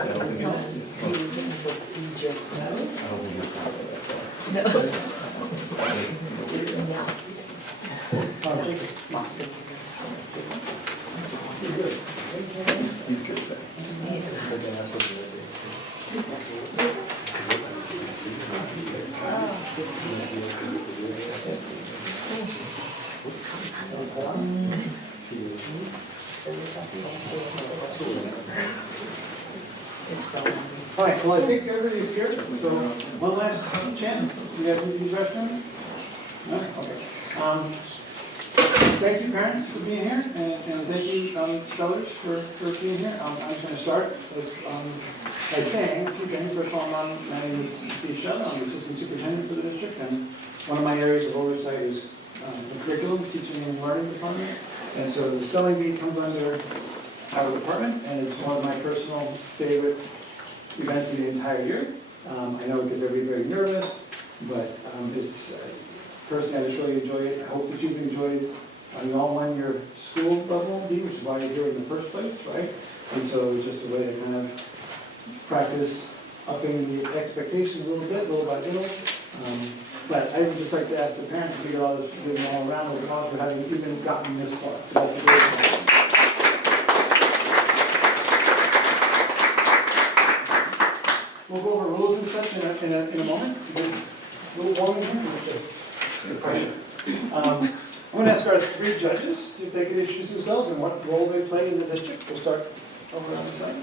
He's good. All right, well, I think everybody's here, so one last chance. You guys need to use restroom? No? Okay. Thank you, parents, for being here, and thank you, scholars, for being here. I'm just going to start by saying a few things. First of all, my name is Steve Shell. I'm the assistant superintendent for the district, and one of my areas of oversight is the curriculum, teaching and learning department. And so the spelling bee comes under our department, and it's one of my personal favorite events in the entire year. I know it gets everybody very nervous, but it's personally, I just really enjoy it. I hope that you've enjoyed. You all won your school level bee, which is why you're here in the first place, right? And so it's just a way to kind of practice upping the expectations a little bit, little by little. But I would just like to ask the parents to give all them all around of applause for having even gotten this far. So that's a great thing. We'll go over rules and such in a moment. A little warming here, just pressure. I'm going to ask our three judges see if they could introduce themselves and what role they play in the district. We'll start over on the side.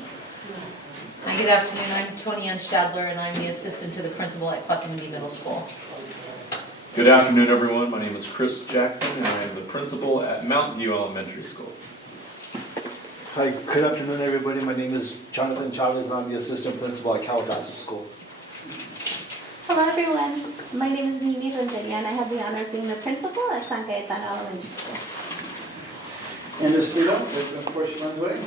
Hi, good afternoon. I'm Tony Ann Stadler, and I'm the assistant to the principal at Buckingham Middle School. Good afternoon, everyone. My name is Chris Jackson, and I am the principal at Mountain View Elementary School. Hi, good afternoon, everybody. My name is Jonathan Chavez. I'm the assistant principal at Calabasas School. Hello, everyone. My name is Mimi Renteria, and I have the honor of being the principal at San Cayetano Elementary School. And Ms. Lito, before she runs away,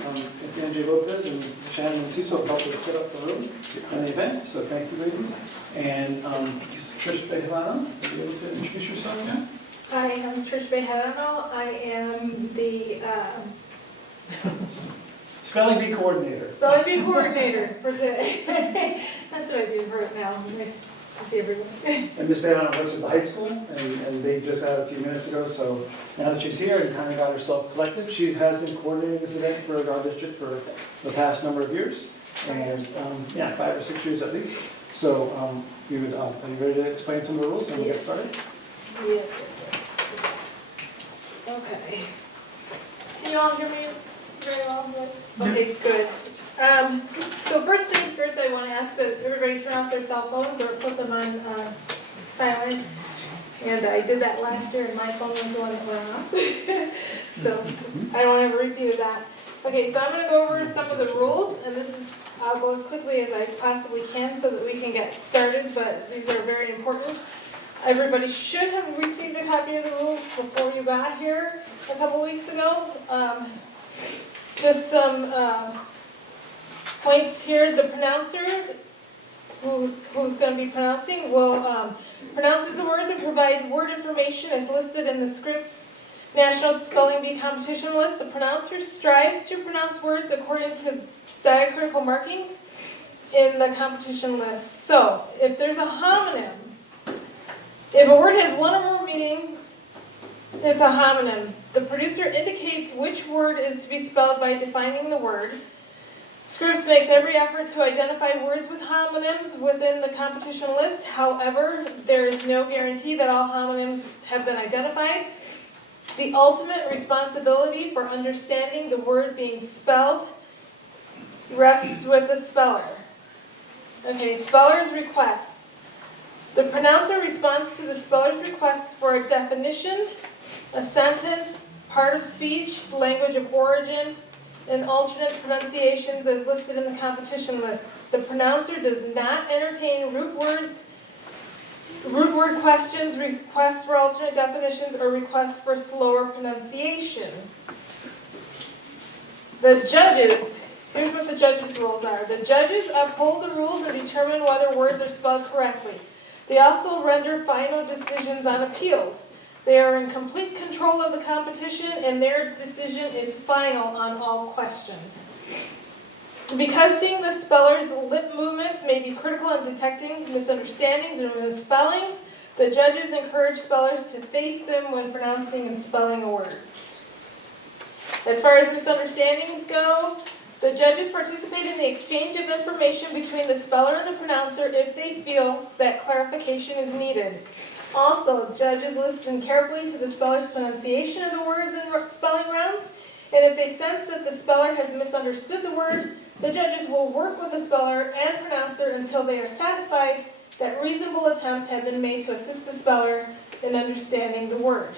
Ms. Angie Lopez and Shannon and Cecil helped us set up the room and the event, so thank you, ladies. And Ms. Trish Bejarano, are you able to introduce yourself now? Hi, I'm Trish Bejarano. I am the Spelling bee coordinator. spelling bee coordinator for today. That's what I do for it now. Nice to see everyone. And Ms. Bejarano works at the high school, and they just had a few minutes ago, so now that she's here and kind of got herself collected, she has been coordinating this event for our district for the past number of years, and yeah, 5 or 6 years at least. So are you ready to explain some of the rules and we'll get started? Yes. Okay. Can you all hear me very well? Okay, good. So first things first, I want to ask that everybody turn off their cell phones or put them on silent. And I did that last year, and my phone was the one that went off. So I don't want to repeat that. Okay, so I'm going to go over some of the rules, and I'll go as quickly as I possibly can so that we can get started, but these are very important. Everybody should have received a copy of the rules before you got here a couple weeks ago. Just some points here. The pronouncer, who's going to be pronouncing, will pronounces the words and provides word information as listed in the Scripps National Spelling Bee Competition list. The pronouncer strives to pronounce words according to diacritical markings in the competition list. So, if there's a homonym, if a word has one or more meanings, it's a homonym. The producer indicates which word is to be spelled by defining the word. Scripps makes every effort to identify words with homonyms within the competition list. However, there is no guarantee that all homonyms have been identified. The ultimate responsibility for understanding the word being spelled rests with the speller. Okay, speller's requests. The pronouncer responds to the speller's requests for a definition, a sentence, part of speech, language of origin, and alternate pronunciations as listed in the competition list. The pronouncer does not entertain root word questions, requests for alternate definitions, or requests for slower pronunciation. The judges, here's what the judges' rules are. The judges uphold the rules and determine whether words are spelled correctly. They also render final decisions on appeals. They are in complete control of the competition, and their decision is final on all questions. Because seeing the speller's lip movements may be critical in detecting misunderstandings or misspellings, the judges encourage spellers to face them when pronouncing and spelling a word. As far as misunderstandings go, the judges participate in the exchange of information between the speller and the pronouncer if they feel that clarification is needed. Also, judges listen carefully to the speller's pronunciation of the words in spelling rounds, and if they sense that the speller has misunderstood the word, the judges will work with the speller and pronouncer until they are satisfied that reasonable attempts have been made to assist the speller in understanding the word.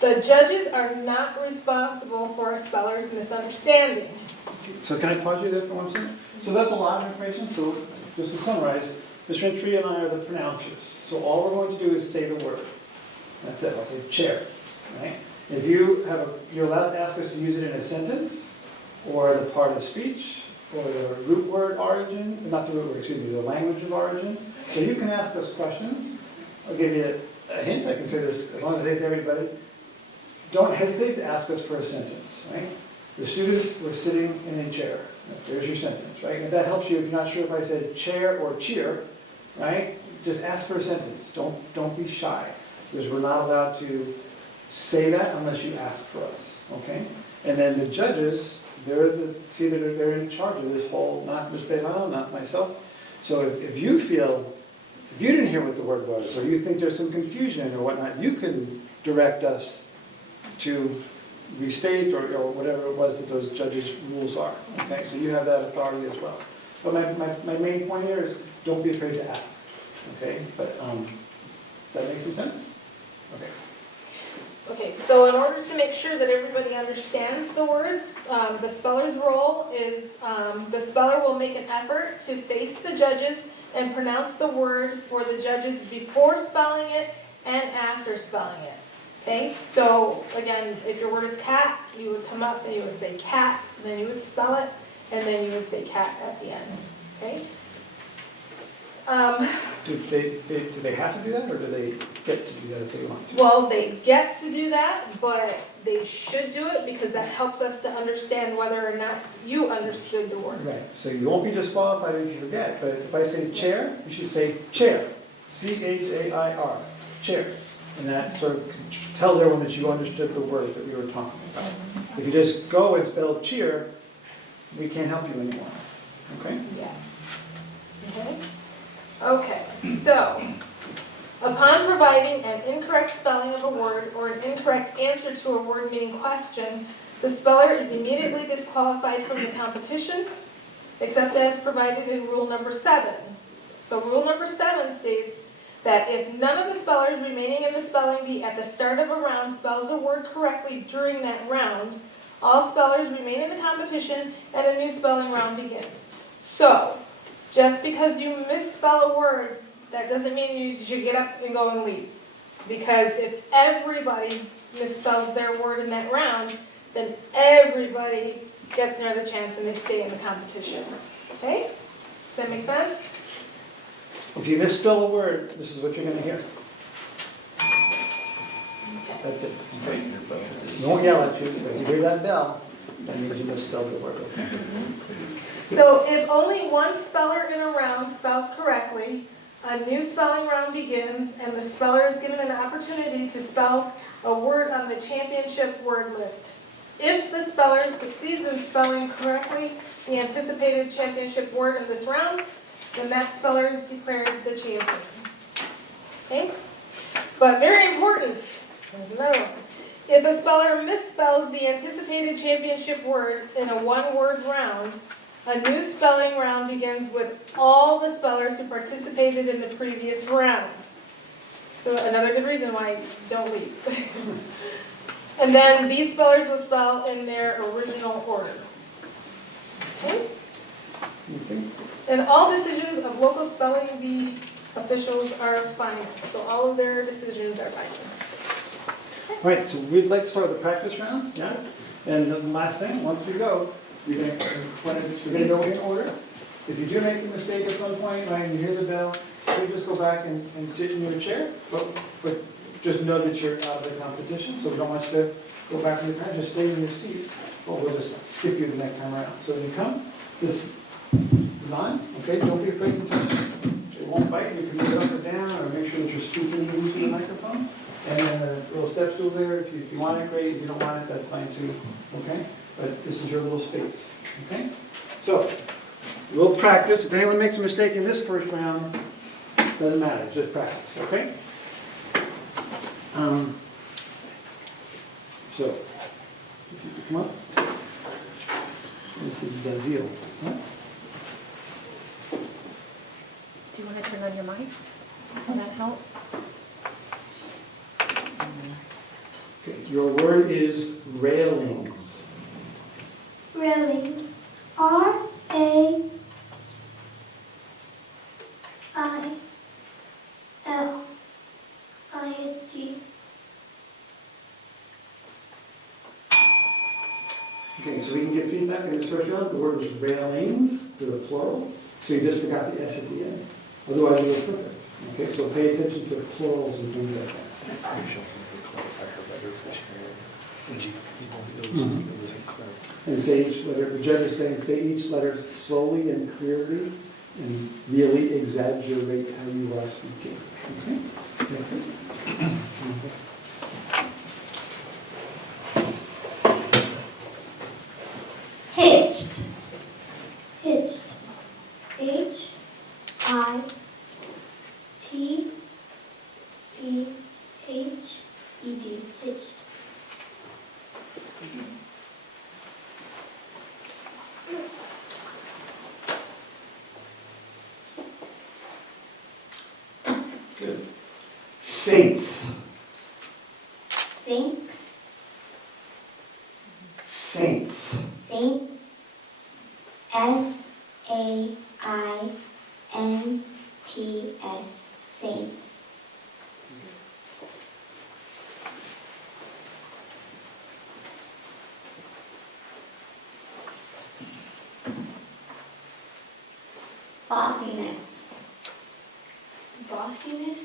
The judges are not responsible for a speller's misunderstanding. So can I pause you there for 1 second? So that's a lot of information, so just to summarize, Ms. Rentry and I are the pronouncers. So all we're going to do is say the word. That's it, I'll say chair, right? If you have, you're allowed to ask us to use it in a sentence, or the part of speech, or the root word origin, not the root word, excuse me, the language of origin. So you can ask us questions. I'll give you a hint, I can say this as long as I say to everybody. Don't hesitate to ask us for a sentence, right? The students were sitting in a chair. There's your sentence, right? If that helps you, if you're not sure if I said chair or cheer, right? Just ask for a sentence. Don't be shy, because we're not allowed to say that unless you ask for us, okay? And then the judges, they're in charge of this whole, not Ms. Bejano, not myself. So if you feel, if you didn't hear what the word was, or you think there's some confusion or whatnot, you can direct us to restate or whatever it was that those judges' rules are, okay? So you have that authority as well. But my main point here is don't be afraid to ask, okay? But does that make some sense? Okay. Okay, so in order to make sure that everybody understands the words, the speller's role is the speller will make an effort to face the judges and pronounce the word for the judges before spelling it and after spelling it. Okay, so again, if your word is cat, you would come up and you would say cat, and then you would spell it, and then you would say cat at the end. Okay? Do they have to do that, or do they get to do that if they want to? Well, they get to do that, but they should do it because that helps us to understand whether or not you understood the word. Right, so you won't be disqualified if you forget, but if I say chair, you should say chair, C-H-A-I-R, chair. And that sort of tells everyone that you understood the word that we were talking about. If you just go and spell cheer, we can't help you anymore, okay? Yeah. Okay? Okay, so, upon providing an incorrect spelling of a word or an incorrect answer to a word meaning question, the speller is immediately disqualified from the competition, except as provided in rule number 7. So rule number 7 states that if none of the spellers remaining in the spelling bee at the start of a round spells a word correctly during that round, all spellers remain in the competition and a new spelling round begins. So, just because you misspell a word, that doesn't mean you should get up and go and leave. Because if everybody misspells their word in that round, then everybody gets another chance and they stay in the competition. Okay? Does that make sense? If you misspell a word, this is what you're going to hear. That's it. Okay? You won't yell at you, but if you hear that bell, that means you misspelled the word. Okay? So if only one speller in a round spells correctly, a new spelling round begins, and the speller is given an opportunity to spell a word on the championship word list. If the speller succeeds in spelling correctly the anticipated championship word in this round, then that speller is declared the champion. Okay? But very important, there's another one. If a speller misspells the anticipated championship word in a one-word round, a new spelling round begins with all the spellers who participated in the previous round. So another good reason why you don't leave. And then these spellers will spell in their original order. Okay? And all decisions of local spelling bee officials are final. So all of their decisions are final. All right, so we'd like to start the practice round, yeah? And the last thing, once we go, we're going to go in order. If you do make a mistake at some point, right, and you hear the bell, you just go back and sit in your chair, but just know that you're out of the competition, so we don't want you to go back in your pen, just stay in your seats, but we'll just skip you the next time around. So you come, this design, okay? Don't be afraid to touch it. It won't bite, you can move it up or down, or make sure that you're speaking into the microphone. And then the little step stool there, if you want it, great. If you don't want it, that's fine too, okay? But this is your little space, okay? So, we'll practice. If anyone makes a mistake in this first round, doesn't matter, just practice, okay? So, if you could come up. This is Dazil. Huh? Do you want to turn on your mics? Will that help? Okay, your word is railings. Railings. R-A-I-L-I-N-G. Okay, so we can get feedback in the search round. The word is railings to the plural. So you just forgot the S at the end. Otherwise, you'll flip it. Okay, so pay attention to plurals and things like that. And say each letter, the judge is saying, say each letter slowly and clearly and really exaggerate how you are speaking. Okay? That's it. Hitched. Hitched. H-I-T-C-H-E-D. Hitched. Good. Saints. Sinks. Saints. Saints. S-A-I-N-T-S. Saints. Bossiness. Bossiness,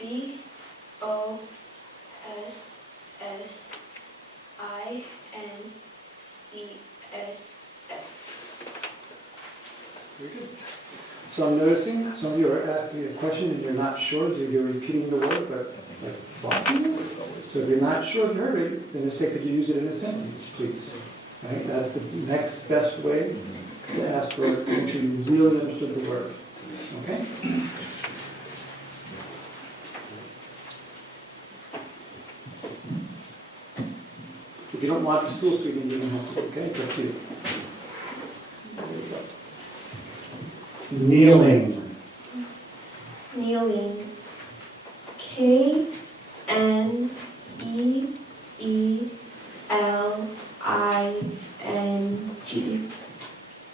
B-O-S-S-I-N-E-S-S. Very good. So I'm noticing some of you are asking a question and you're not sure, so you're repeating the word, but like bossiness. So if you're not sure if you heard it, then just say, could you use it in a sentence, please? Right? That's the next best way to ask for it, to make sure you really understood the word. Okay? If you don't want the stool seating, you don't have to, okay? It's up to you. There you go. Kneeling. Kneeling, K-N-E-E-L-I-N-G.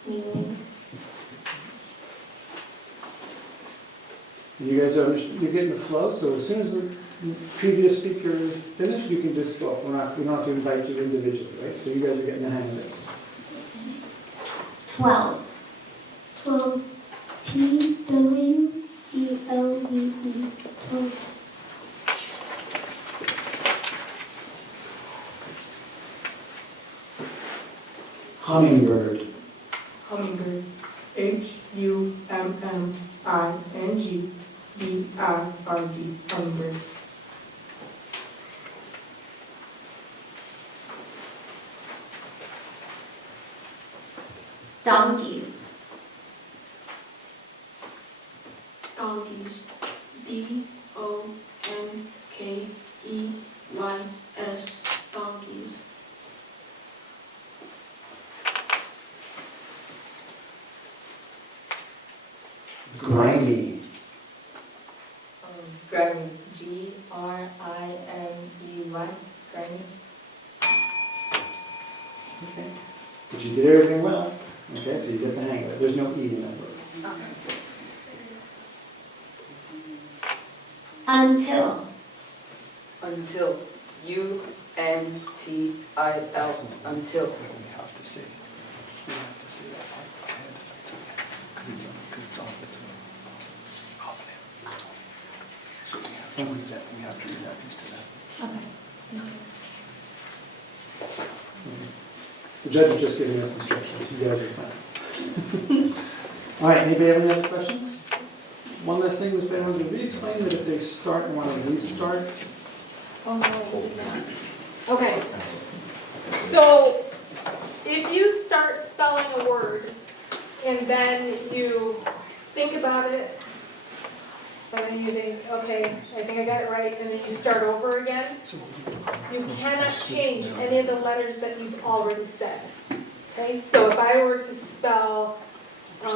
Kneeling. You guys are, you're getting the flow, so as soon as the previous speaker is finished, you can just go. We don't have to invite you individually, right? So you guys are getting the hang of it. 12. 12. T-W-E-L-V-E. 12. Hummingbird. Hummingbird, H-U-M-M-I-N-G-B-I-R-D, hummingbird. Donkeys. Donkeys, D-O-N-K-E-Y-S, donkeys. Grimy. Grimy, G-R-I-M-E-Y, grimy. Okay. But you did everything well. Okay, so you get the hang of it. There's no E in that word. Until. Until, U-N-T-I-L, until. We have to say, we have to say that part ahead, because it's on. So we have to read that, piece to that. Okay. The judge is just giving us instructions, you guys are fine. All right, anybody have any other questions? One last thing, Ms. Bailey, would you explain that if they start and want to restart? Oh, no, I did not. Okay. So if you start spelling a word and then you think about it, and then you think, okay, I think I got it right, and then you start over again, you cannot change any of the letters that you've already said. Okay, so if I were to spell, I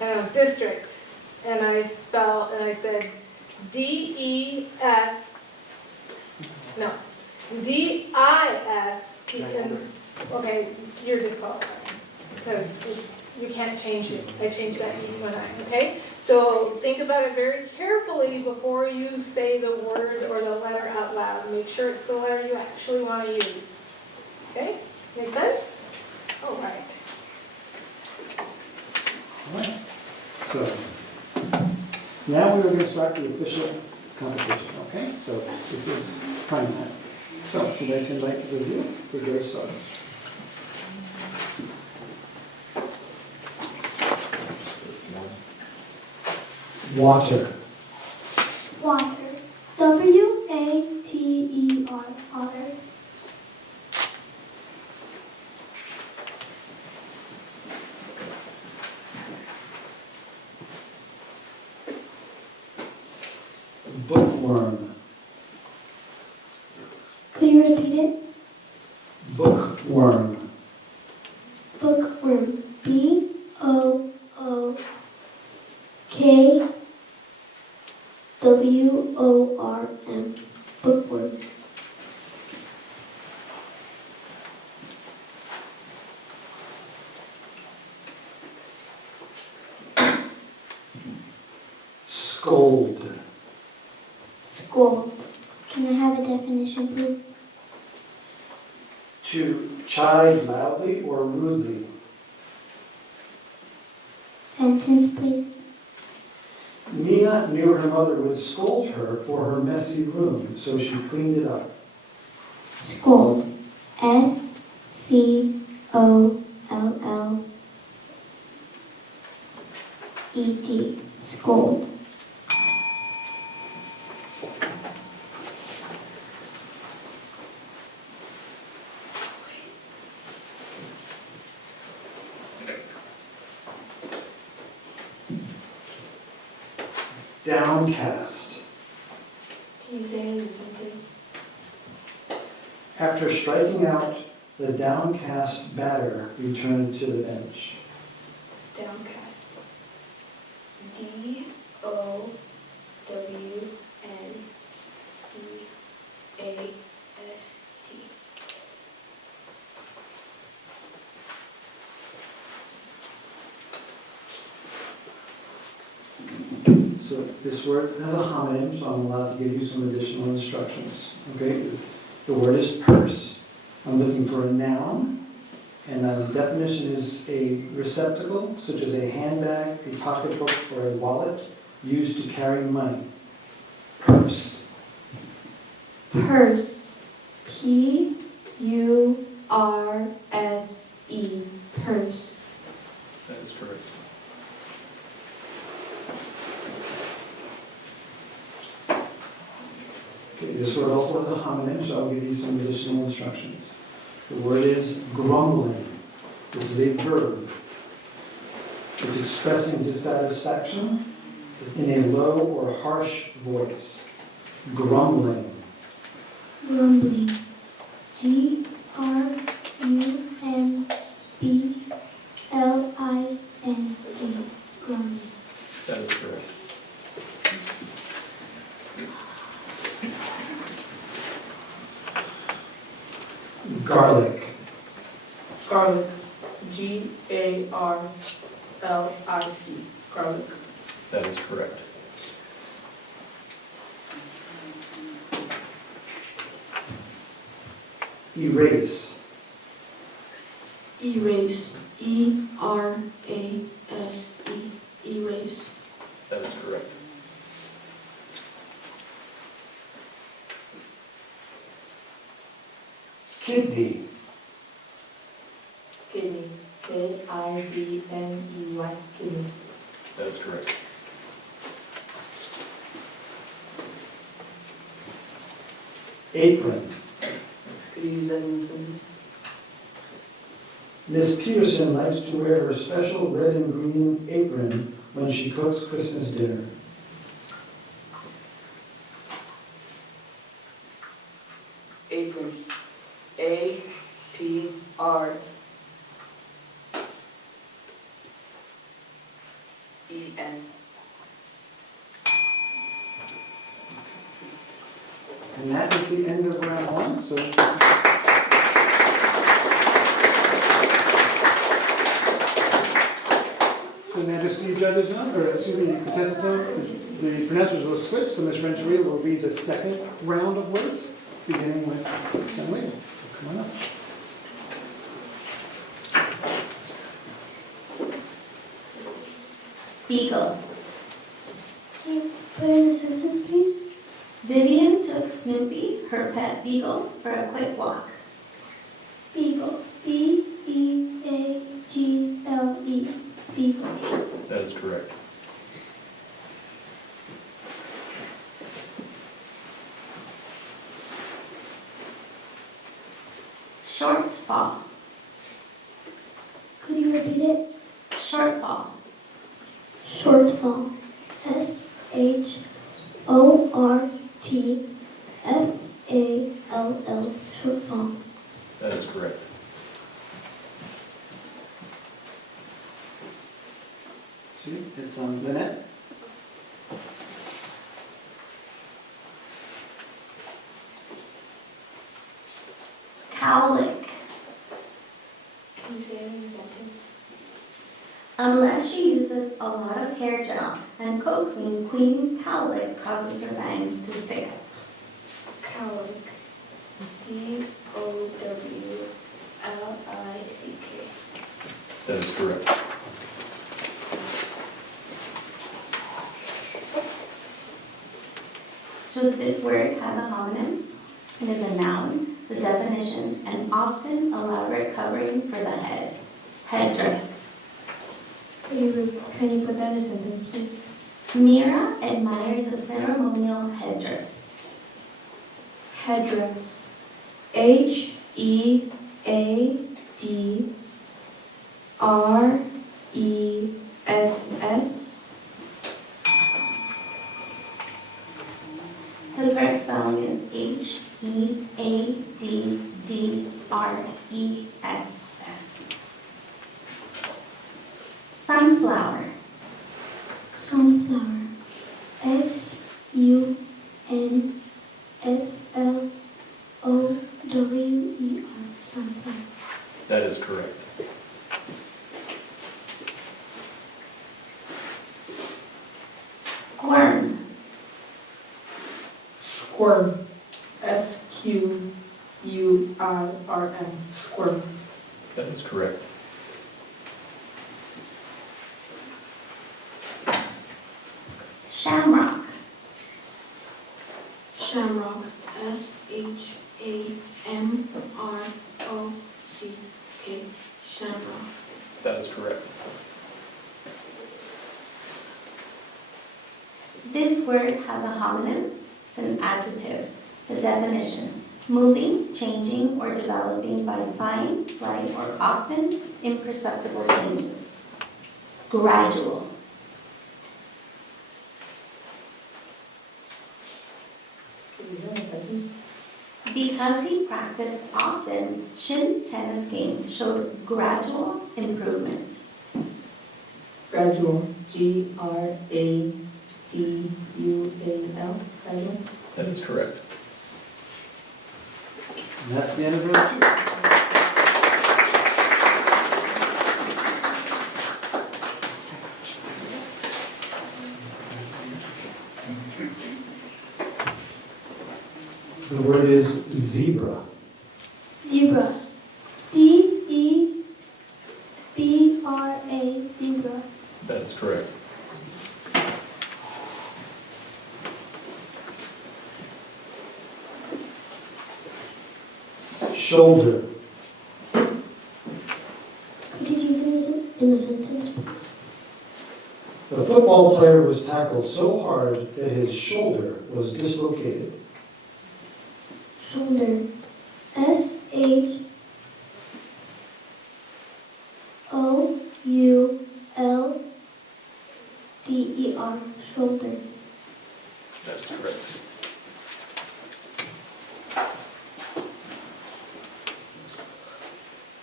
don't know, district, and I said D-E-S, no, D-I-S, okay, you're disqualified, because you can't change it. I changed that E to an I, okay? So think about it very carefully before you say the word or the letter out loud. Make sure it's the letter you actually want to use. Okay? Make sense? All right. All right. So, now we're going to start the official competition, okay? So this is prime time. So, I'd like to invite the Brazil to get started. Water. Water. W-A-T-E-R. Water. Bookworm. Could you repeat it? Bookworm. Bookworm. B-O-O-K-W-O-R-M. Bookworm. Scold. Scold. Can I have a definition, please? To chide loudly or rudely. Sentence, please. Nina knew her mother would scold her for her messy room, so she cleaned it up. Scold. S-C-O-L-L-E-D. Scold. Downcast. Can you say it in a sentence? After striking out, the downcast batter returned to the bench. Downcast. D-O-W-N-C-A-S-T. So this word has a homonym, so I'm allowed to give you some additional instructions. Okay, the word is purse. I'm looking for a noun, and the definition is a receptacle, such as a handbag, a pocketbook, or a wallet, used to carry money. Purse. Purse. P-U-R-S-E. Purse. That is correct. Okay, this word also has a homonym, so I'll give you some additional instructions. The word is grumbling. This is a verb. It's expressing dissatisfaction in a low or harsh voice. Grumbling. Grumbling. G-R-U-M-B-L-I-N-G. Grumbling. That is correct. Garlic. Garlic. G-A-R-L-I-C. Garlic. That is correct. Erase. Erase. E-R-A-S-E. Erase. That is correct. Kidney. K-I-D-N-E-Y, kidney. That is correct. Apron. Could you use that in a sentence? Miss Peterson likes to wear her special red and green apron when she cooks Christmas dinner. Apron. A-P-R-E-N. And that is the end of round one, so. So now just so you judges know, or excuse me, contestants know, the pronouncers will switch, so Ms. Renteria will read the second round of words, beginning with Emily. Come on up. Beagle. Can you put in a sentence, please? Vivian took Snoopy, her pet beagle, for a quick walk. Beagle. B-E-A-G-L-E. Beagle. That is correct. Shortfall. Could you repeat it? Shortfall. Shortfall. S-H-O-R-T-F-A-L-L. Shortfall. That is correct. See, it's Lynette. Cowlick. Can you say it in a sentence? Unless she uses a lot of hair gel and coaxing, Queen's cowlick causes her bangs to stick. Cowlick. C-O-W-L-I-C-K. That is correct. So this word has a homonym. It is a noun, the definition, an often elaborate covering for the head. Headdress. Can you put that in a sentence, please? Mira admired the ceremonial headdress. Headdress. H-E-A-D-R-E-S-S. The correct spelling is H-E-A-D-D-R-E-S-S. Sunflower. Sunflower. S-U-N-F-L-O-W-E-R. Sunflower. That is correct. Squirm. Squirm. S-Q-U-I-R-M. Squirm. That is correct. Shamrock. Shamrock. S-H-A-M-R-O-C-K. Shamrock. That is correct. This word has a homonym. It's an adjective. The definition: moving, changing, or developing by fine, slight, or often imperceptible changes. Gradual. Could you say that in a sentence? Because he practiced often, Shin's tennis game showed gradual improvement. Gradual. G-R-A-D-U-A-L. Gradual. That is correct. And that's the end of round two. The word is zebra. Zebra. Z-E-B-R-A. Zebra. That is correct. Shoulder. Could you use it in a sentence, please? The football player was tackled so hard that his shoulder was dislocated. Shoulder. SHOULDER. Shoulder. That's correct.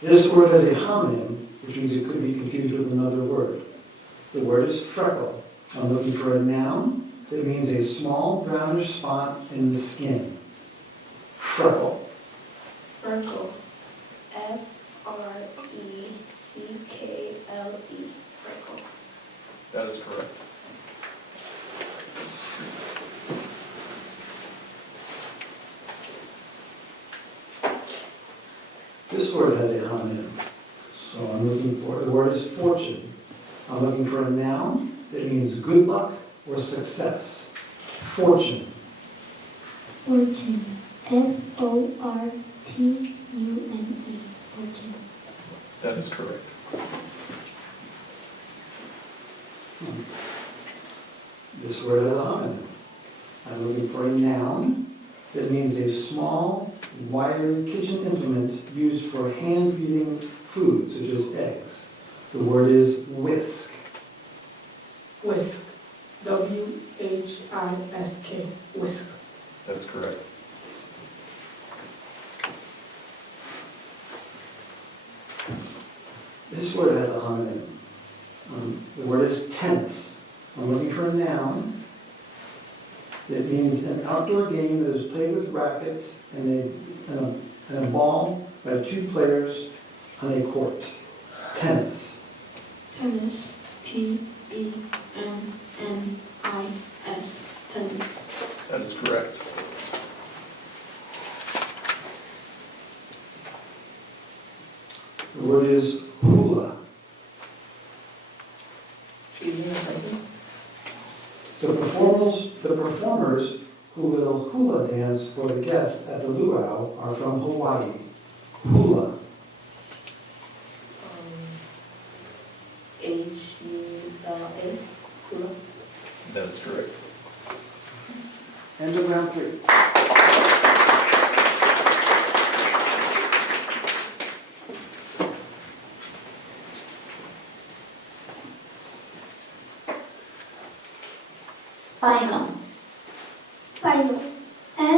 This word has a homonym, which means it could be confused with another word. The word is freckle. I'm looking for a noun that means a small brownish spot in the skin. Freckle. Freckle. Freckle. Freckle. That is correct. This word has a homonym. So I'm looking for, the word is fortune. I'm looking for a noun that means good luck or success. Fortune. Fortune. FORTUNE. Fortune. That is correct. This word has a homonym. I'm looking for a noun that means a small, wiry kitchen implement used for hand beating food, such as eggs. The word is whisk. Whisk. WHISK. Whisk. That's correct. This word has a homonym. The word is tennis. I'm looking for a noun that means an outdoor game that is played with rackets and a ball by two players on a court. Tennis. Tennis. TENNIS. Tennis. That is correct. The word is hula. Can you use a sentence? The performers who will hula dance for the guests at the luau are from Hawaii. Hula. HULA. Hula. That is correct. End of round 3. Spinal. Spinal.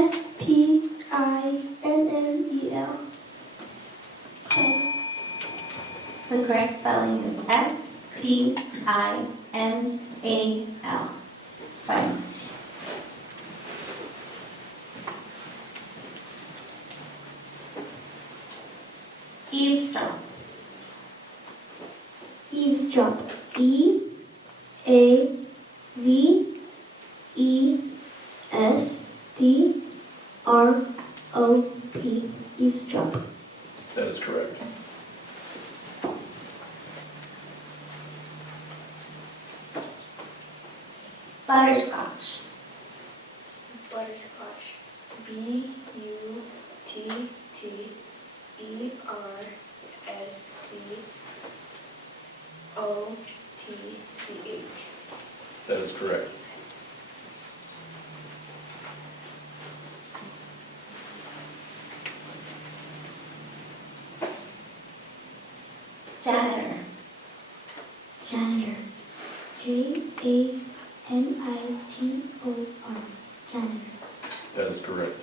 SPINNEL. Spinal. The correct spelling is SPINAL. Spinal. Eavesdrop. Eavesdrop. EAVESDROP. Eavesdrop. That is correct. Butterscotch. Butterscotch. BUTTERSCOTCH. That is correct. Janitor. Janitor. JANITOR. Janitor. That is correct.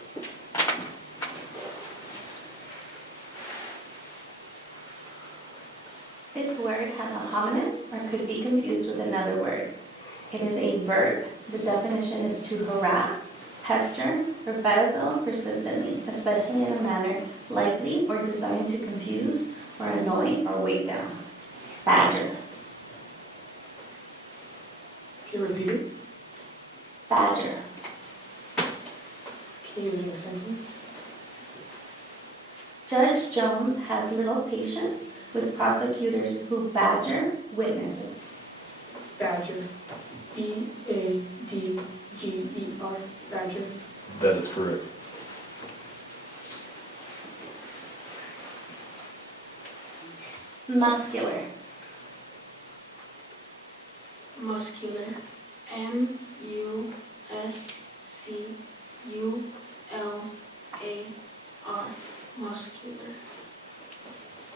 This word has a homonym or could be confused with another word. It is a verb. The definition is to harass, pester, or better persistently, especially in a manner likely or designed to confuse or annoy or weigh down. Badger. Can you repeat it? Badger. Can you use a sentence? Judge Jones has little patience with prosecutors who badger witnesses. Badger. BADGER. Badger. That is correct. Muscular. muscular, muscular, muscular.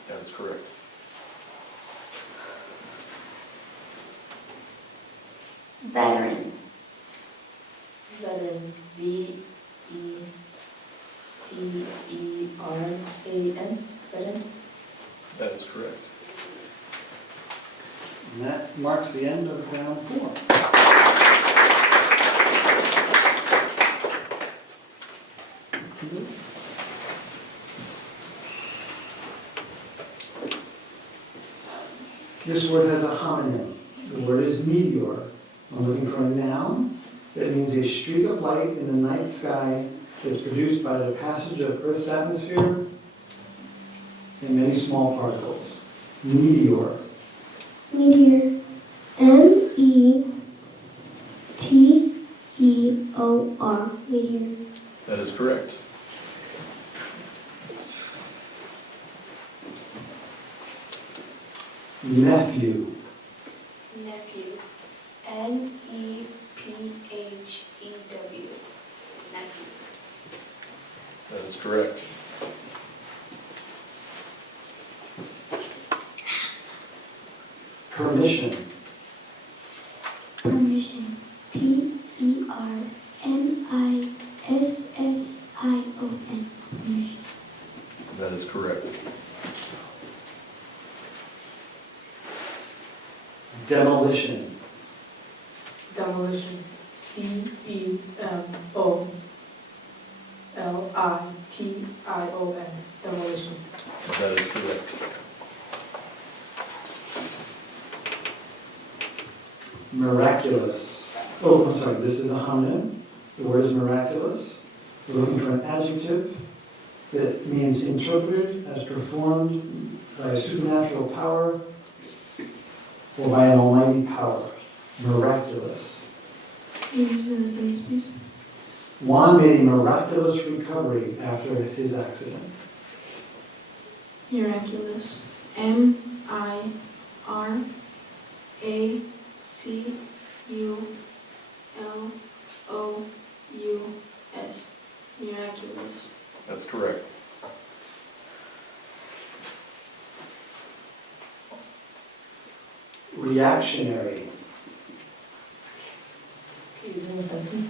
That is correct. Veteran. Veteran, VETERAN, veteran. That is correct. And that marks the end of round 4. This word has a homonym. The word is meteor. I'm looking for a noun that means a streak of light in the night sky that's produced by the passage of Earth's atmosphere and many small particles. Meteor. Meteor, METEOR, meteor. That is correct. Nephew. Nephew, NEPHEW, nephew. That is correct. Permission. Permission, PERMISSION, permission. That is correct. Demolition. Demolition, DEMOLITION, demolition. That is correct. Miraculous. Oh, I'm sorry, this is a homonym. The word is miraculous. We're looking for an adjective that means interpreted as performed by a supernatural power or by an almighty power. Miraculous. Can you use it in a sentence, please? Juan made a miraculous recovery after his accident. Miraculous, MIRACULOUS, miraculous. That's correct. Reactionary. Can you use it in a sentence?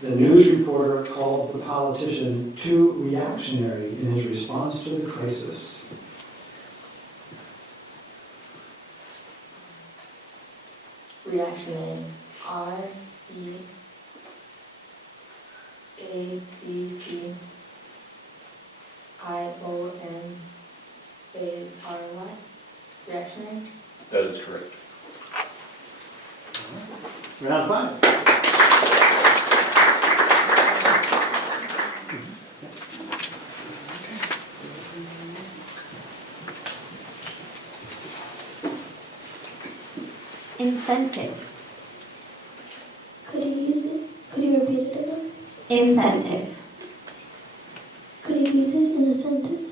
The news reporter called the politician too reactionary in his response to the crisis. Reactionary, REACTIONARY, reactionary. That is correct. Round 5. Incentive. Could you use it? Could you repeat it again? Incentive. Could you use it in a sentence?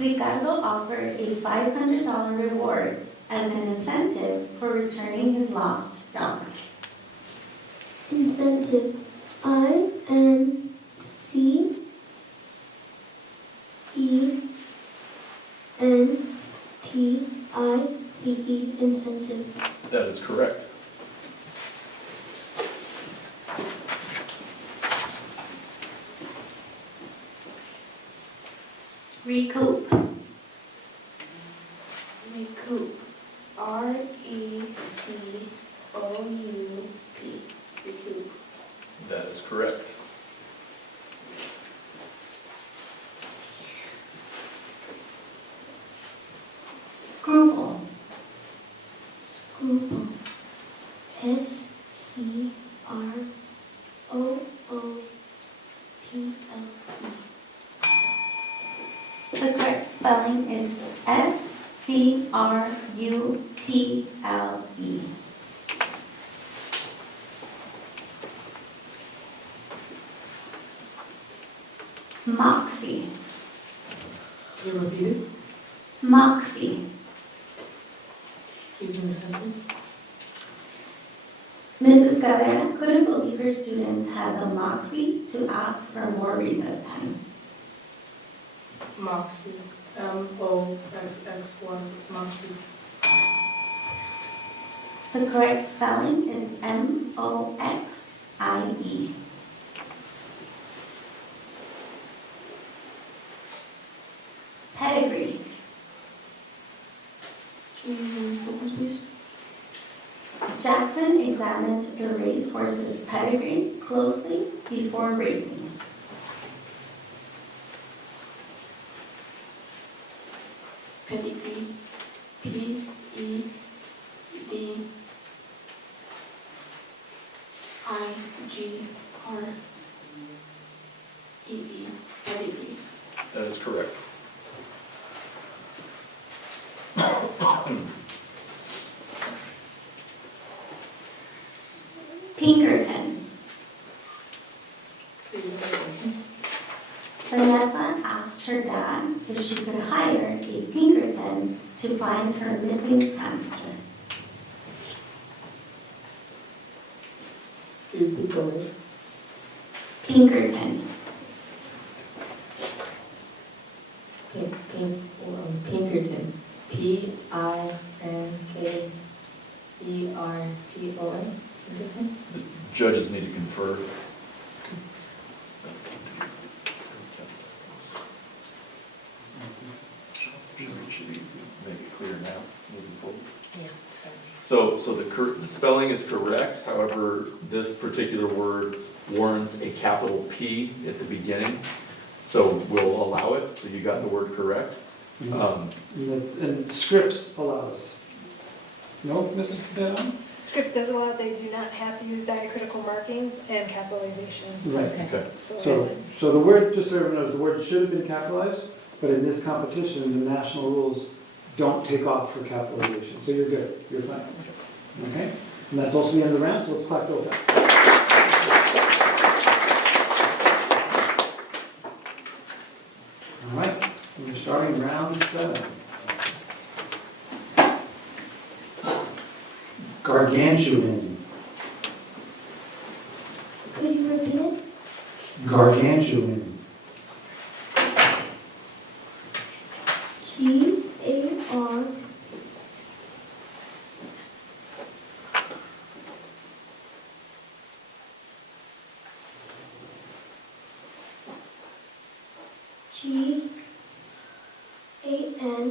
Ricardo offered a $500 reward as an incentive for returning his lost dog. Incentive, INCENTIVE, incentive. That is correct. Recoup. Recoup, RECOUP, recoup. That is correct. Scruple. Scruple, SCROOPLE. The correct spelling is SCRUPLE. Moxie. Can you repeat it? Moxie. Using the sentence? Mrs. Cabrera couldn't believe her students had the moxie to ask for more recess time. Moxie. M-O-X-X-Y. Moxie. The correct spelling is M-O-X-I-E. Pedigree. Can you use in the sentence, please? Jackson examined the racehorse's pedigree closely before racing. Pedigree. P-E-D-I-G-R-E-E. Pedigree. That is correct. Pinkerton. Using the sentence? Vanessa asked her dad if she could hire a Pinkerton to find her missing hamster. Repeat the word. Pinkerton. Pinkerton. P-I-N-K-E-R-T-O-N. Pinkerton? Judges need to confer. Should we make it clear now, moving forward? Yeah. So the spelling is correct, however, this particular word warrants a capital P at the beginning, so we'll allow it, so you got the word correct. And Scripps allows. No, Mr. Cadell? Scripps does allow, they do not have to use diacritical markings and capitalization. Right. Okay. So the word, just so everyone knows, the word should have been capitalized, but in this competition, the national rules don't take off for capitalization. So you're good, you're fine. Okay? And that's also the end of the round, so let's clap those back. All right, we're starting round 7. Gargantuan. Could you repeat it? Gargantuan. G-A-R G-A-N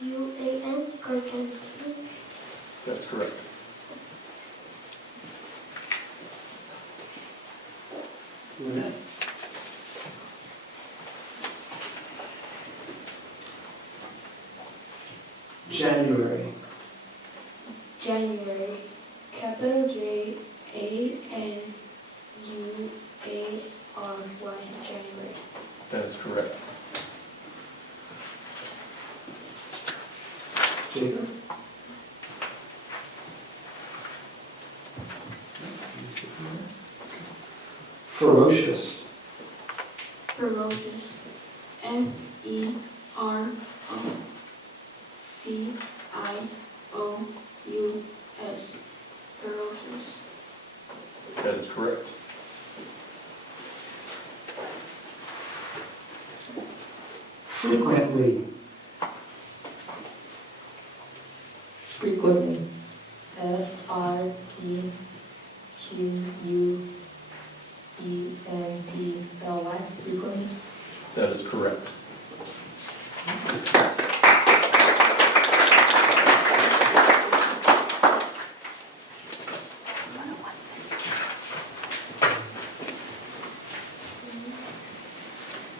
T-U-A-N, gargantuan. That's correct. Lynette. January. January, capital J-A-N-U-A-R-Y, January. That is correct. Jacob. Ferocious. Ferocious, F-E-R-O-C-I-O-U-S, ferocious. That is correct. Frequently. Frequently. F-R-E-Q-U-E-N-T-L-Y. Frequently. That is correct.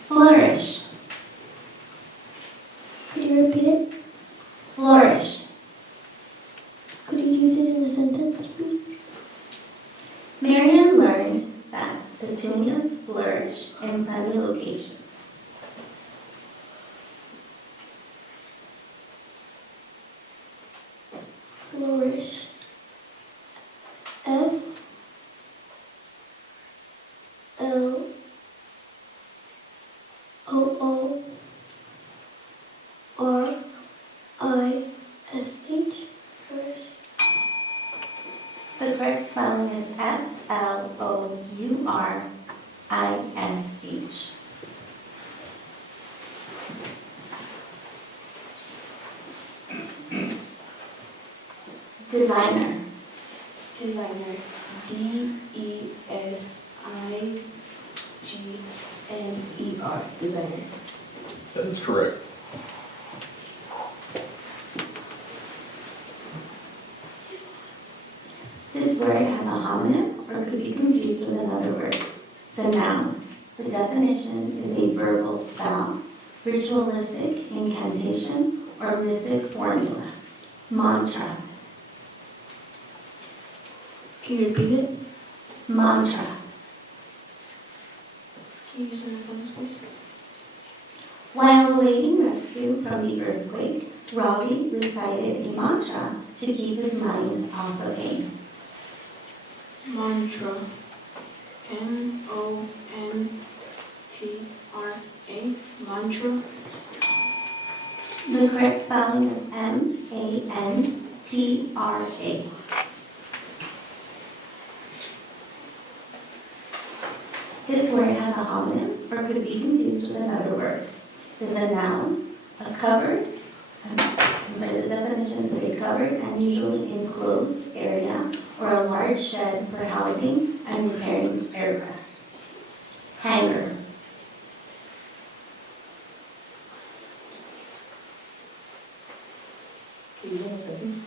Flourish. Could you repeat it? Flourish. Could you use it in a sentence, please? Marian learned that petunias flourish in sunny locations. Flourish. F F-L-O-R-I-S-H. The correct spelling is F-L-O-U-R-I-S-H. Designer. Designer. D-E-S-I-G-N-E-R. Designer. That is correct. This word has a homonym or could be confused with another word. It's a noun. The definition is a verbal spell, ritualistic incantation, or mystic formula. Mantra. Can you repeat it? Mantra. Can you use it in a sentence, please? While awaiting rescue from the earthquake, Robbie recited a mantra to keep his mind off the pain. Mantra. M-O-N-T-R-A. Mantra. The correct spelling is M-A-N-T-R-A. This word has a homonym or could be confused with another word. It's a noun, the definition is a covered and usually enclosed area or a large shed for housing and repairing aircraft. Hangar. Can you use it in a sentence?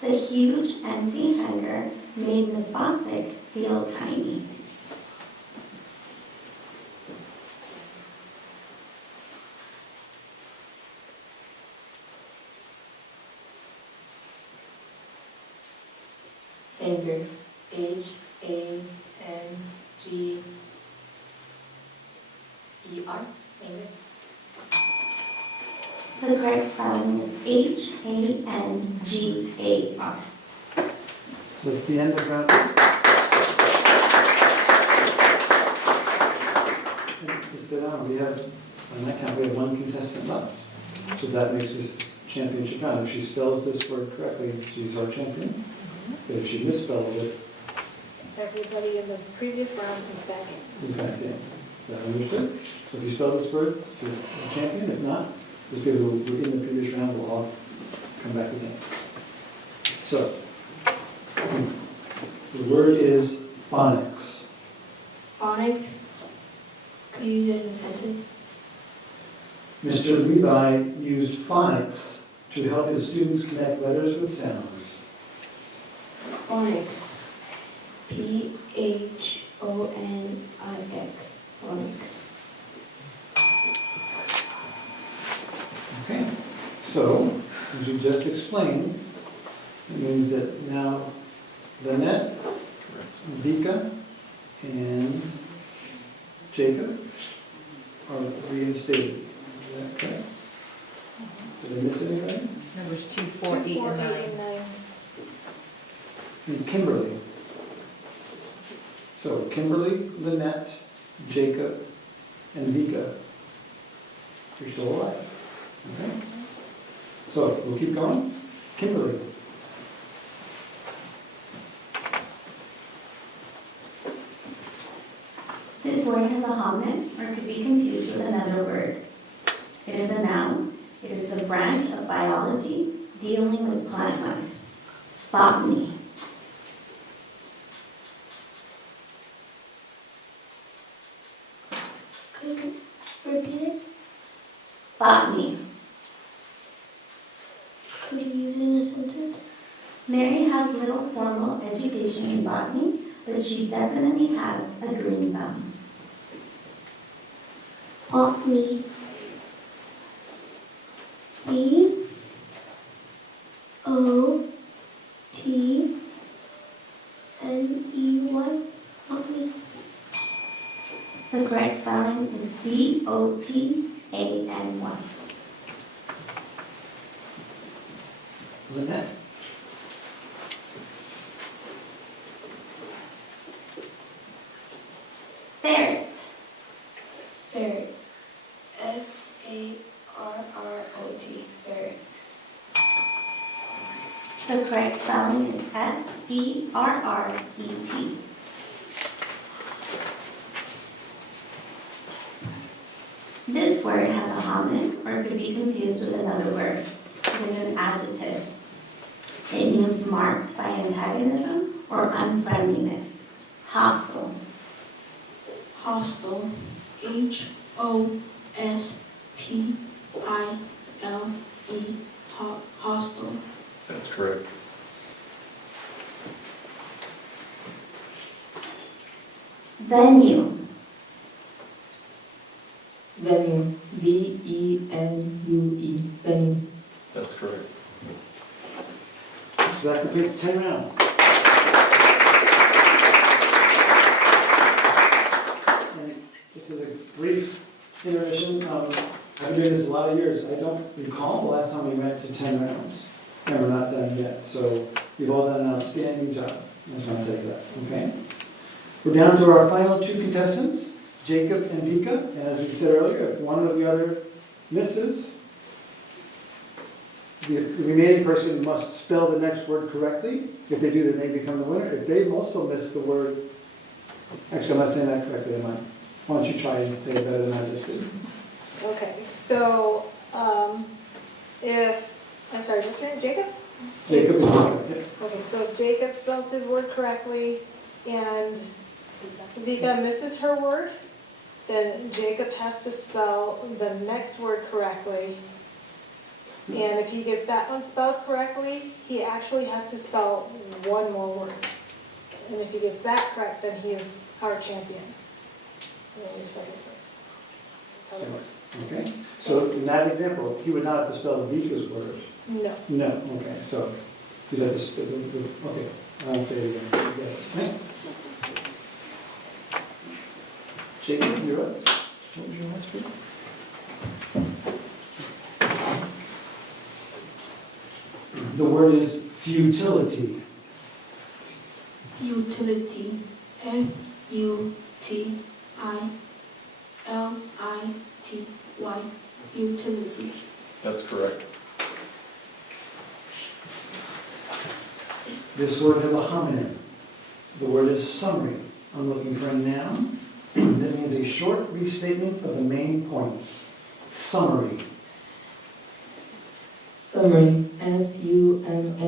The huge empty hangar made Miss Bostic feel tiny. Hanger. H-A-N-G-E-R. Hanger. The correct spelling is H-A-N-G-A-R. So it's the end of round. Let's go down. We have, on that count, we have one contestant left. So that makes this championship round. If she spells this word correctly, she's our champion. But if she misspells it, Everybody in the previous round is back in. he's back in. Is that understood? So if you spell this word, you're a champion. If not, those people who were in the previous round will all come back again. So, the word is phonics. Phonics. Could you use it in a sentence? Mr. Levi used phonics to help his students connect letters with sounds. Phonics. P-H-O-N-I-X. Phonics. Okay, so, as we just explained, it means that now Lynette, Vika, and Jacob are reinstated. Is that correct? Did I miss anybody? Numbers 2, 4, 8, and 9. And Kimberly. So Kimberly, Lynette, Jacob, and Vika, you're still alive. Okay? So we'll keep going. Kimberly. This word has a homonym or could be confused with another word. It is a noun. It is the branch of biology dealing with plant life. Botany. Could you repeat it? Botany. Could you use it in a sentence? Mary has little formal education in botany, but she definitely has a green thumb. Botany. B-O-T-N-E-Y. Botany. The correct spelling is B-O-T-A-N-Y. Lynette. Ferret. Ferret. spelling is F-E-R-R-E-T. This word has a homonym or could be confused with another word. It is an adjective. It means marked by antagonism or unfriendliness. Hostile. Hostel. H-O-S-T-I-L-E. Hostel. That's correct. Venue. Venue. V-E-N-U-E. Venue. That's correct. So that completes 10 rounds. And this is a brief intermission. I've been doing this a lot of years. I don't recall the last time we went to 10 rounds. And we're not done yet. So you've all done an outstanding job. I just want to take that, okay? We're down to our final two contestants, Jacob and Vika. And as we said earlier, if one or the other misses, the remaining person must spell the next word correctly. If they do, then they become the winner. If they've also missed the word, actually, I'm not saying that correctly, am I? Why don't you try and say it better than I just did? Okay, so, I'm sorry, what's your name, Jacob? Jacob and Vika. Yeah. Okay, so if Jacob spells his word correctly and Vika misses her word, then Jacob has to spell the next word correctly. And if he gets that one spelled correctly, he actually has to spell one more word. And if he gets that correct, then he is our champion. And then you're second place. That's how it works. Okay. So in that example, he would not have to spell Vika's word. No. No. Okay. So he does this. Okay. I'll say it again. Okay. Jacob, you're up. What was your last word? The word is futility. Utility. F-U-T-I-L-I-T-Y. Utility. That's correct. This word has a homonym. The word is summary. I'm looking for a noun that means a short restatement of the main points. Summary. Summary. S-U-M-M-A-R-Y.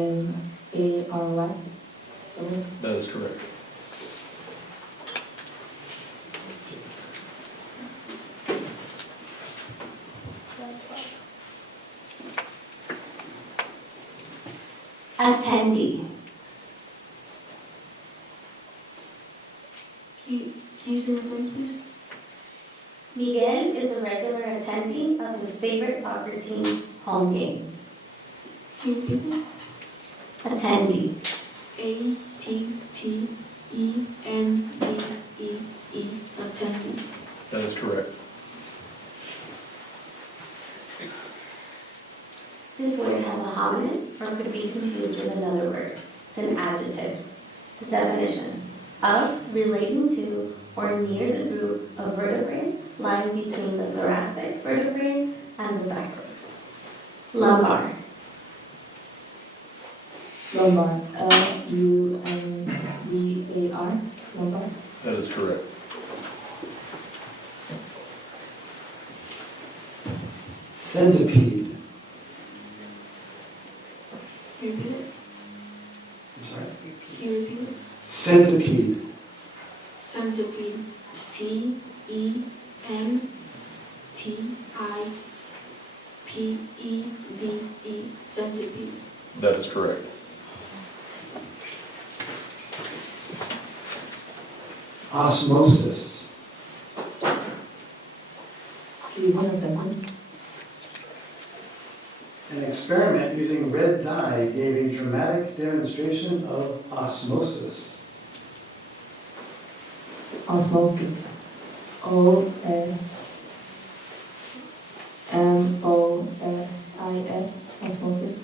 Summary. That is correct. Attendee. Can you say the sentence, please? Miguel is a regular attendee of his favorite soccer team's home games. Can you repeat that? Attendee. A-T-T-E-N-D-E-E. Attendee. That is correct. This word has a homonym or could be confused with another word. It's an adjective. The definition: of, relating to, or near the group of vertebrae lying between the thoracic vertebrae and the sacrum. Lumbar. Lumbar. L-U-M-B-A-R. Lumbar. That is correct. Centipede. Can you repeat it? I'm sorry. Can you repeat it? Centipede. Centipede. C-E-N-T-I-P-E-D-E. Centipede. That is correct. Osmosis. Please in a sentence. An experiment using red dye gave a dramatic demonstration of osmosis. Osmosis. O-S-M-O-S-I-S. Osmosis.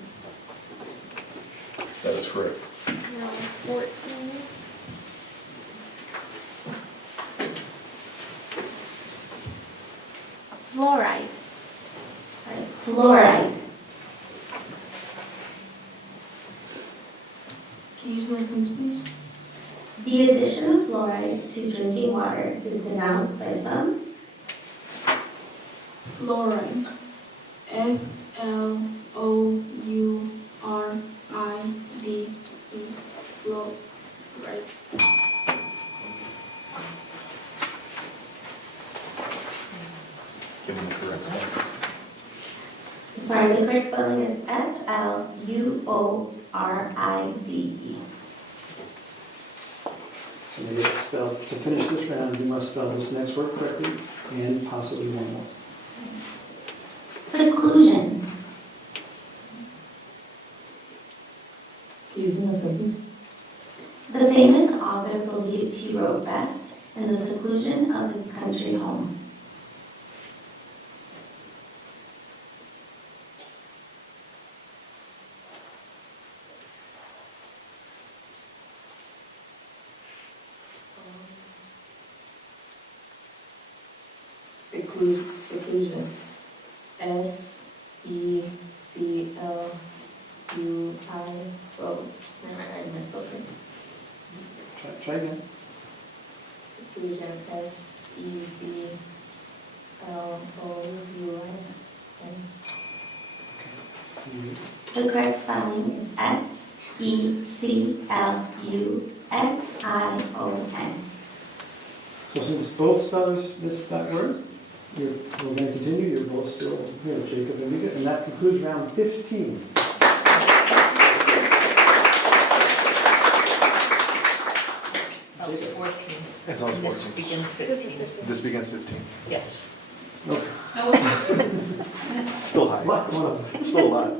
That is correct. Now, 14. Fluoride. Sorry, fluoride. please? The addition of fluoride to drinking water is denounced by some. Fluoride. F-L-O-U-R-I-D-E. Fluoride. Give them the correct spelling. I'm sorry, the correct spelling is F-L-U-O-R-I-D-E. So you get spelled, to finish this round, you must spell this next word correctly and possibly one more. Seclusion. Using a sentence. The famous author believed he wrote best in the seclusion of his country home. Seclusion. S-E-C-L-U-I. Oh, I misspelled it. Try again. Seclusion. S-E-C-L-O-U-I. The correct spelling is S-E-C-L-U-S-I-O-N. So since both spellers missed that word, we're going to continue. You're both still here, Jacob and Mika, and that concludes round 15. Oh, 14. It's always And this 14. begins This is 15. 15. This begins 15. Yes. Okay. It's still high. What? It's still a lot.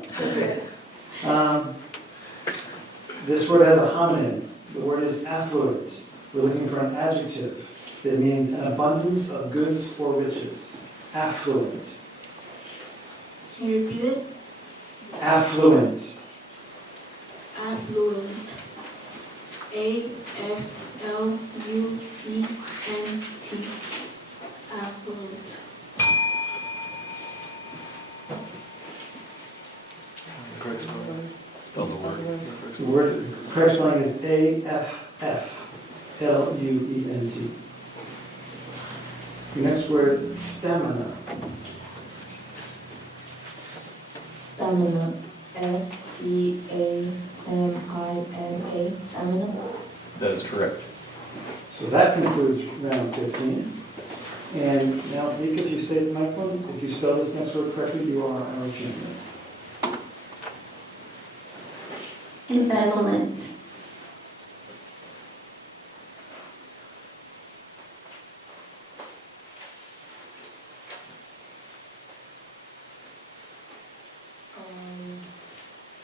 This word has a homonym. The word is affluent. We're looking for an adjective that means an abundance of goods or riches. Affluent. Can you repeat it? Affluent. Affluent. A-F-L-U-E-N-T. Affluent. Correct spelling. Spell the word. The word, correct spelling is A-F-F-L-U-E-N-T. The next word, stamina. Stamina. S-T-A-M-I-N-A. Stamina. That is correct. So that concludes round 15. And now, Mika, if you stay at the microphone, if you spell this next word correctly, you are our champion. Embezzlement.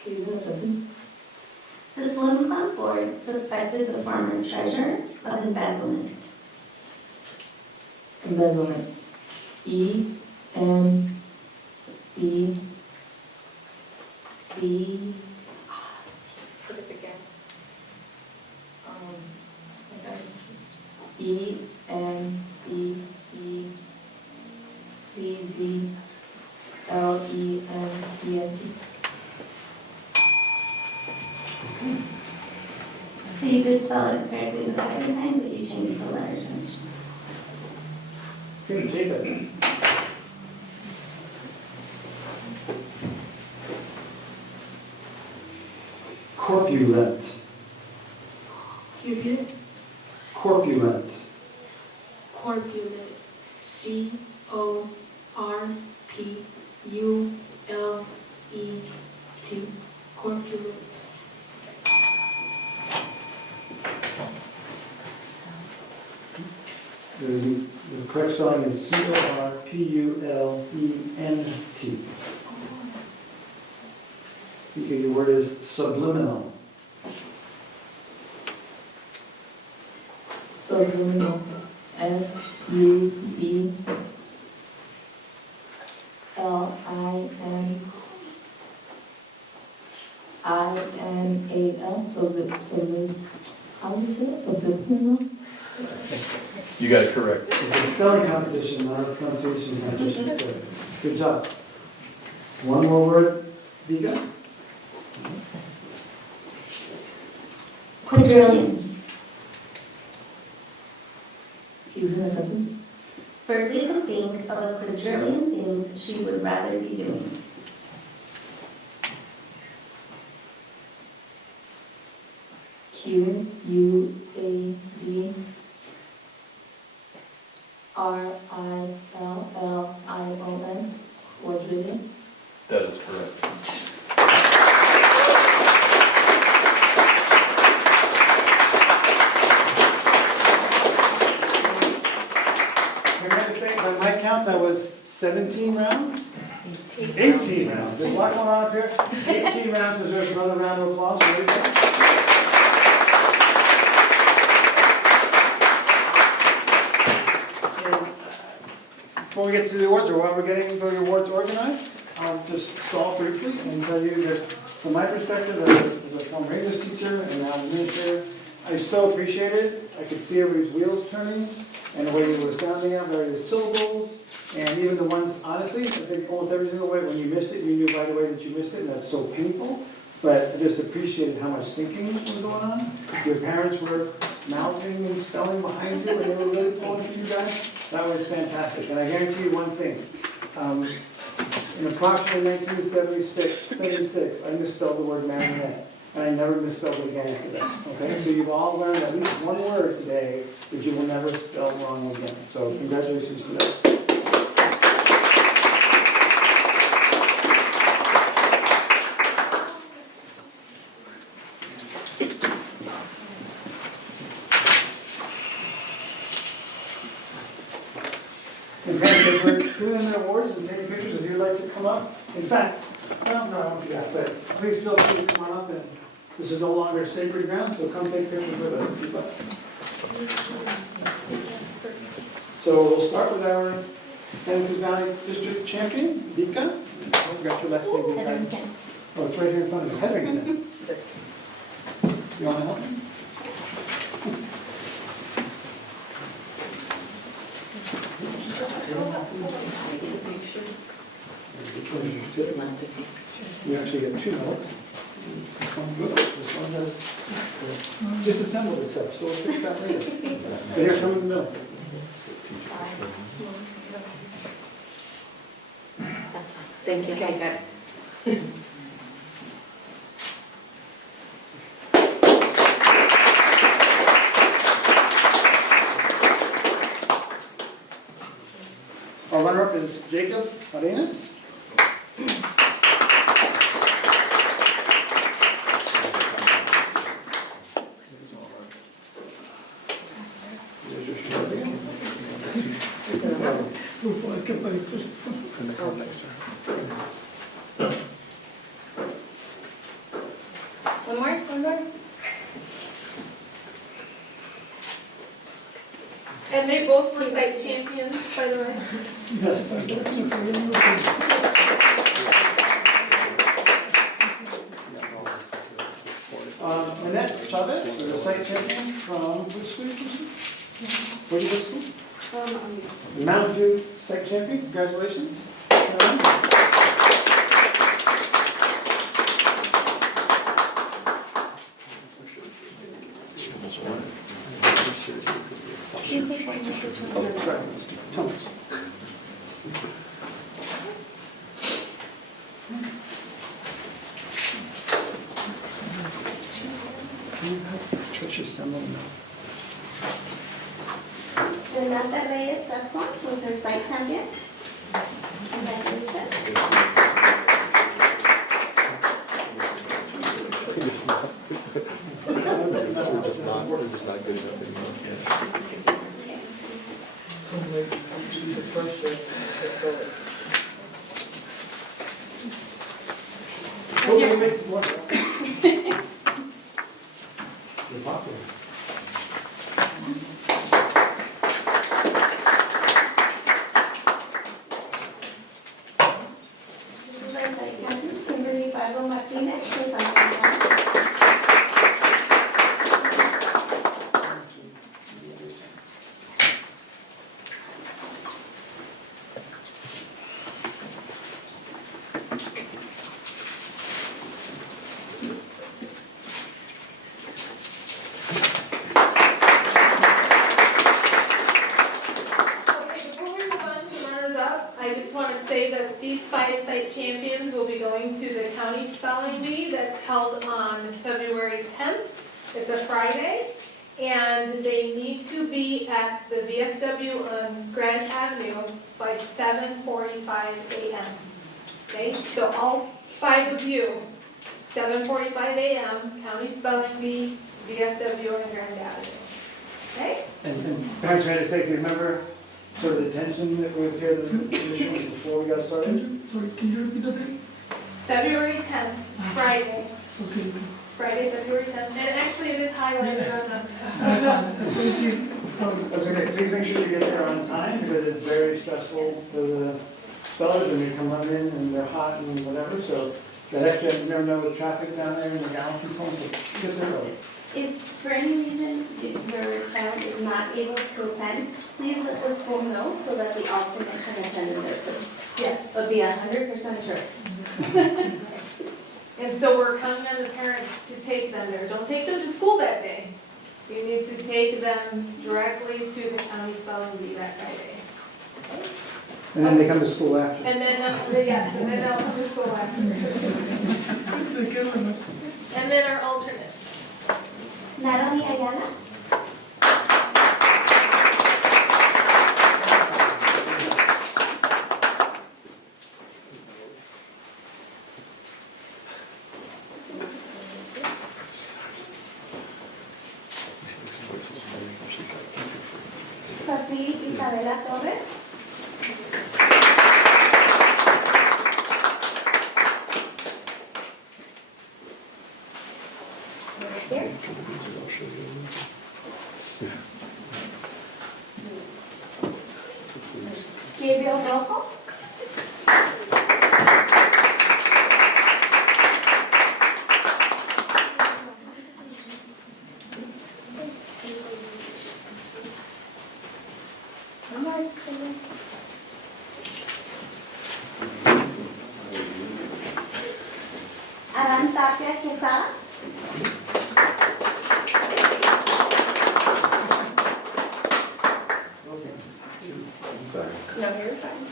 Can you use a sentence? The Swim Club Board suspected the former treasurer of embezzlement. Embezzlement. E-M-B-B. Put it again. I guess E-M-B-B-Z-Z-L-E-M-E-N-T. So you did spell it correctly the second time, but you changed the letters. Okay, Jacob. Corpulent. Can you repeat it? Corpulent. Corpulent. C-O-R-P-U-L-E-T. Corpulent. The correct spelling is C-O-R-P-U-L-E-N-T. Okay, your word is subliminal. Subliminal. S-U-B-L-I-N-A-L. How do you say that? Subliminal? You got it correct. It's a spelling competition, not a pronunciation competition. So, good job. One more word, Vika. Quadrillion. Using a sentence? Berkeley could think of a quadrillion things she would rather be doing. Quadrillion? Quadrillion? That is correct. I'm going to say, by my count, that was 17 rounds? 18 rounds. There's a lot going on up here. 18 rounds deserves another round of applause. There you go. Before we get to the awards, or while we're getting the awards organized, I'll just stall briefly and tell you that from my perspective, as a former English teacher and now administrator, I so appreciate it. I could see everybody's wheels turning and the way you were sounding out various syllables, and even the ones, honestly, I think almost every single way, when you missed it, you knew right away that you missed it, and that's so painful. But I just appreciated how much thinking was going on. Your parents were mouthing and spelling behind you, and they were really pulling for you guys. That was fantastic. And I guarantee you one thing. In approximately 1976, I misspelled the word marionette. And I never misspelled it again after that. Okay? So you've all learned at least one word today that you will never spell wrong again. So congratulations for that. And parents, as we're doing the awards and taking pictures, if you'd like to come up. In fact, well, no, I won't do that, but please feel free to come on up, and this is no longer sacred ground, so come take pictures with us if you'd like. So we'll start with our Santa Cruz Valley District Champion, Vika. I forgot your last name, Vika. Hetherington. Oh, it's right here in front of you, Hetherington. You want to help me? You actually get two medals. This one good, this one has disassembled itself, so we'll fix that later. But here, come in the middle. That's fine. Thank you. Okay, good. Our runner-up is Jacob Arenas. There's your shirt again. One more? And they both were site champions, by the way. Yes. Annette Chavez is a site champion from which school? Where did you go to school? Mountain View site champion, congratulations. Thomas. Tricia Semmel, no. Renata Reyes Gascon was her site champion. Congratulations. It's not. We're just not good enough anymore. Who will make the water? You're popular. This is our site champion, Kimberly Barro Martinez, who's on the Site Champions will be going to the county spelling bee that's held on February 10th. It's a Friday, and they need to be at the VFW on Grand Avenue by 7:45 a.m. Okay, so all 5 of you, 7:45 a.m., county spelling bee, VFW on Grand Avenue. Okay? And parents, may I say, if you remember sort of the tension that was here initially before we got started? Sorry, can you repeat the date? February 10th, Friday. Okay. Friday, February 10th. And actually, it is highlighted on the... Thank you. Sorry. Okay, please make sure you get there on time, because it's very stressful for the spellers when they come running in and they're hot and whatever, so that extra, you never know with traffic down there and the gallons and so on, so get there early. If for any reason your child is not able to attend, please let the school know so that the alternate can attend in their place. Yes. But be 100% sure. And so we're counting on the parents to take them there. Don't take them to school that day. You need to take them directly to the county spelling bee that Friday. And then they come to school after. And then, yes, and then they'll come to school after. And then our alternates. Natalie Ayala. Ceci Isabela Torres. Right there. Gabriel Rocco. Aran Tapia Quesada. Sorry. No, you're fine.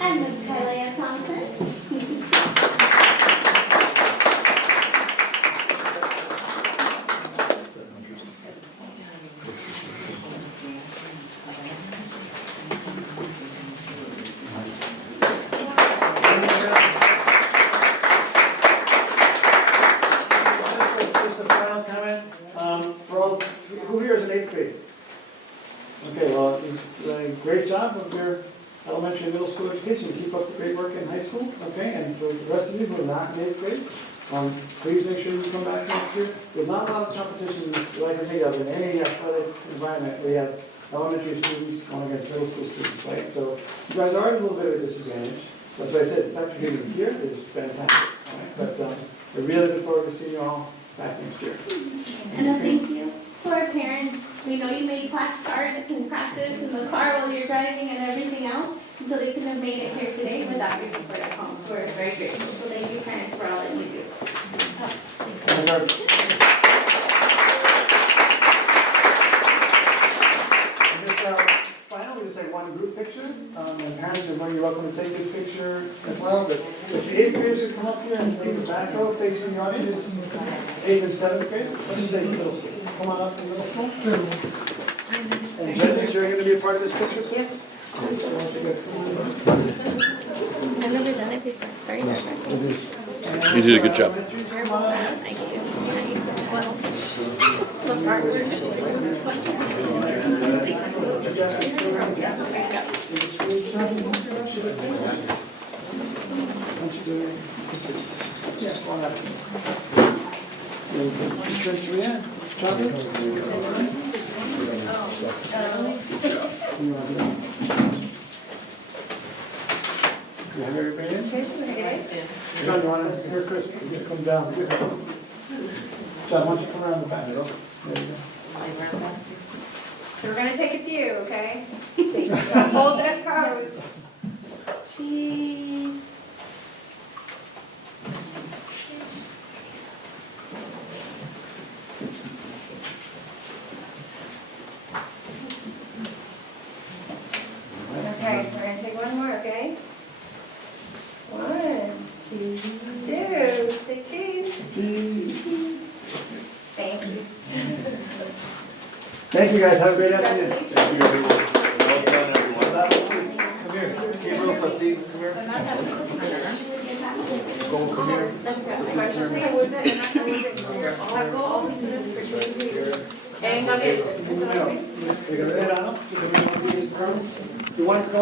And Ms. Kalea Thompson. Just a final comment, for all, who here is in 8th grade? Okay, well, you've done a great job of your elementary and middle school education, keep up the great work in high school, okay? And for the rest of you who are not in 8th grade, please make sure you come back next year. There's not a lot of competitions like I think of in any athletic environment. We have elementary students going against middle school students, right? So you guys are at a little bit of a disadvantage. That's why I said, the fact you're getting here is fantastic, all right? But we're really looking forward to seeing you all back next year. And a thank you to our parents. We know you made flashcards and practice in the car while you're driving and everything else, and so they couldn't have made it here today without your support at home. So we're very grateful. So thank you, parents, for all that you do. And our- And just, finally, just like one group picture, and parents are more than welcome to take this picture as well, but if the 8th graders would come up here and take the back row facing the audience, 8th and 7th grade, let's just say middle school, come on up to middle school. And Judges, you're gonna be a part of this picture, please? I've never done it before. It's very nerve-wracking. You did a good job. Thank you. 12. One up. Joanne, chocolate? You have everybody in? John, you want to hear Chris? You can come down. John, why don't you come around the back? There you go. So we're gonna take a few, okay? So hold that pose. cheese. Okay, we're gonna take one more, okay? 1, 2, 2. Say cheese. Thank you. Thank you, guys. Have a great afternoon. Thank you, everyone. Well done, everyone. Come here. Gabriel, Sassy, come here. Go, come here. And Gabriel. You want to go